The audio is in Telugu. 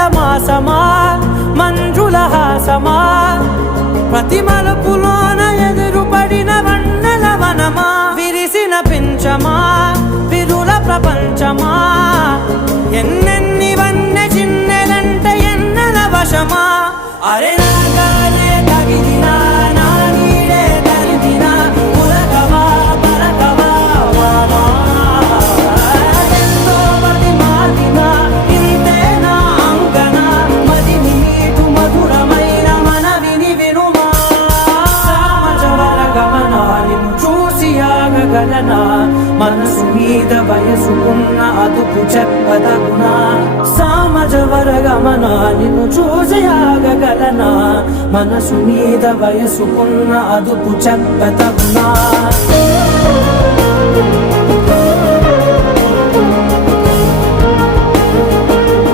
వెన్నెల మాసమా మంజుల హాసమా ప్రతి మలుపులోన ఎదురుపడిన వన్నెల వనమా విరిసిన పించమా విరుల ప్రపంచమా ఎన్నెన్ని వన్నె చిన్నెలంటే ఎన్నెల వశమా అరే నాగానే తగిదినా నా నీడే తరిదినా ఉలకవా పలకవా వామా ఎంతో మది మాదినా ఇంతేనా అంగన మదిని నీటు మధురమైన మనవిని వినుమా సామజవర గమనా నిన్ను చూసి ఆగగలనా మనసు మీద వయసుకున్న అదుపు చెప్పదగునా సామజవర గమనా నిన్ను చూసి ఆగగలనా మనసు మీద వయసుకున్న అదుపు చెప్పదగునా